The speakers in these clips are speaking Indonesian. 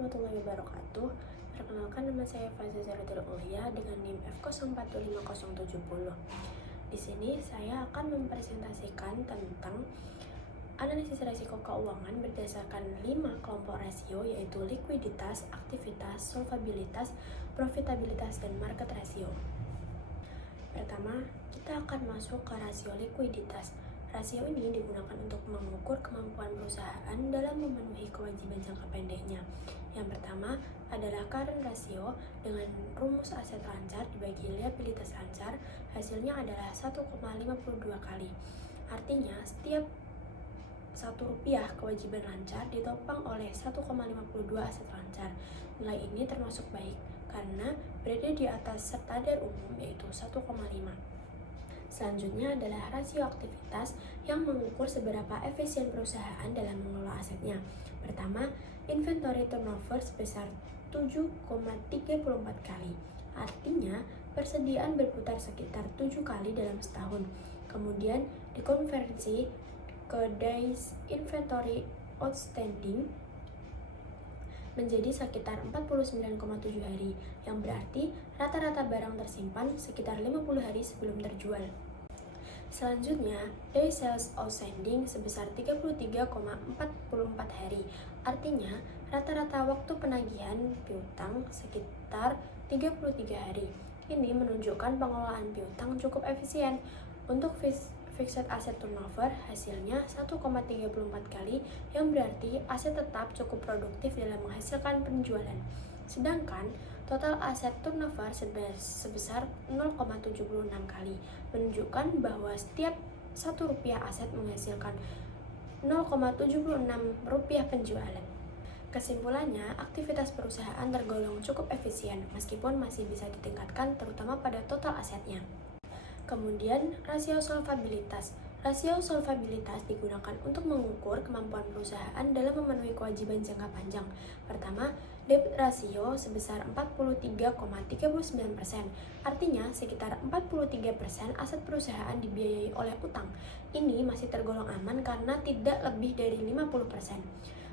warahmatullahi wabarakatuh. Perkenalkan, nama saya Faiza Zahratul Ulia dengan NIM F042570. Di sini saya akan mempresentasikan tentang analisis risiko keuangan berdasarkan 5 kelompok rasio, yaitu likuiditas, aktivitas, solvabilitas, profitabilitas, dan market rasio. Pertama, kita akan masuk ke rasio likuiditas. Rasio ini digunakan untuk mengukur kemampuan perusahaan dalam memenuhi kewajiban jangka pendeknya. Yang pertama adalah current ratio dengan rumus aset lancar dibagi liabilitas lancar, hasilnya adalah 1,52 kali. Artinya, setiap Rp1 kewajiban lancar ditopang oleh 1,52 aset lancar. Nilai ini termasuk baik karena berada di atas standar umum, yaitu 1,5. Selanjutnya adalah rasio aktivitas yang mengukur seberapa efisien perusahaan dalam mengelola asetnya. Pertama, inventory turnover sebesar 7,34 kali. Artinya, persediaan berputar sekitar 7 kali dalam setahun. Kemudian dikonversi ke days inventory outstanding menjadi sekitar 49,7 hari, yang berarti rata-rata barang tersimpan sekitar 50 hari sebelum terjual. Selanjutnya, day sales outstanding sebesar 33,44 hari, artinya rata-rata waktu penagihan piutang sekitar 33 hari. Ini menunjukkan pengelolaan piutang cukup efisien. Untuk fixed asset turnover hasilnya 1,34 kali, yang berarti aset tetap cukup produktif dalam menghasilkan penjualan. Sedangkan total aset turnover sebesar 0,76 kali, menunjukkan bahwa setiap Rp1 aset menghasilkan Rp0,76 penjualan. Kesimpulannya, aktivitas perusahaan tergolong cukup efisien meskipun masih bisa ditingkatkan terutama pada total asetnya. Kemudian, rasio solvabilitas. Rasio solvabilitas digunakan untuk mengukur kemampuan perusahaan dalam memenuhi kewajiban jangka panjang. Pertama, debt rasio sebesar 43,39%. Artinya, sekitar 43% aset perusahaan dibiayai oleh utang. Ini masih tergolong aman karena tidak lebih dari 50%.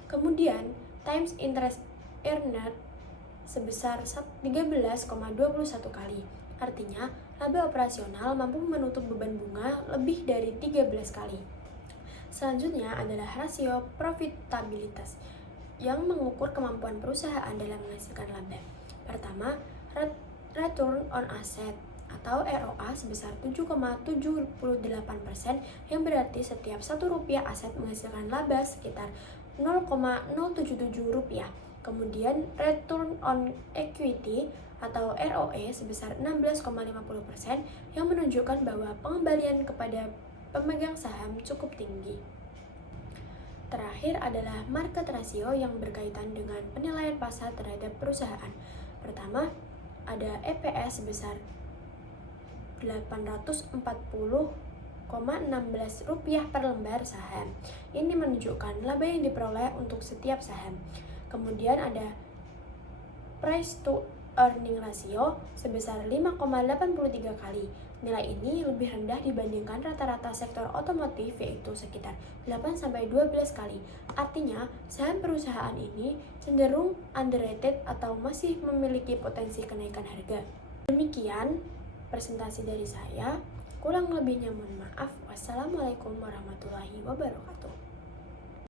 Kemudian, times interest earned sebesar 13,21 kali. Artinya, laba operasional mampu menutup beban bunga lebih dari 13 kali. Selanjutnya adalah rasio profitabilitas yang mengukur kemampuan perusahaan dalam menghasilkan laba. Pertama, return on asset atau ROA sebesar 7,78%, yang berarti setiap Rp1 aset menghasilkan laba sekitar Rp0,077. Kemudian return on equity atau ROE sebesar 16,50%, yang menunjukkan bahwa pengembalian kepada pemegang saham cukup tinggi. Terakhir adalah market ratio yang berkaitan dengan penilaian pasar terhadap perusahaan. Pertama, ada EPS sebesar Rp840,16 per lembar saham. Ini menunjukkan laba yang diperoleh untuk setiap saham. Kemudian ada price to earning ratio sebesar 5,83 kali. Nilai ini lebih rendah dibandingkan rata-rata sektor otomotif, yaitu sekitar 8-12 kali. Artinya, saham perusahaan ini cenderung underrated atau masih memiliki potensi kenaikan harga. Demikian presentasi dari saya. Kurang lebihnya mohon maaf. Wassalamualaikum warahmatullahi wabarakatuh.